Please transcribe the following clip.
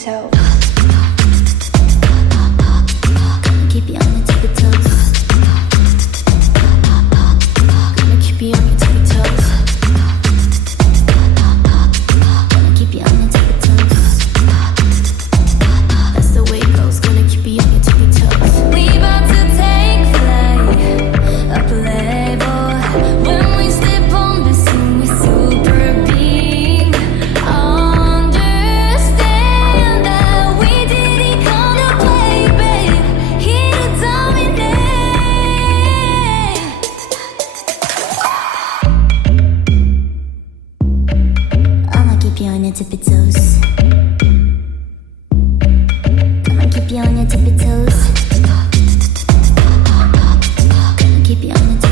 toes. Gonna keep you on your tippy toes. Gonna keep you on your tippy toes. Gonna keep you on your tippy toes. That's the way it goes. Gonna keep you on your tippy toes. We about to take flight, a playboy. When we step on the scene, we super beam. Understand that we didn't come to play, babe. Here to dominate. I'ma keep you on your tippy toes. Gonna keep you on your tippy toes. Gonna keep you on your tippy toes.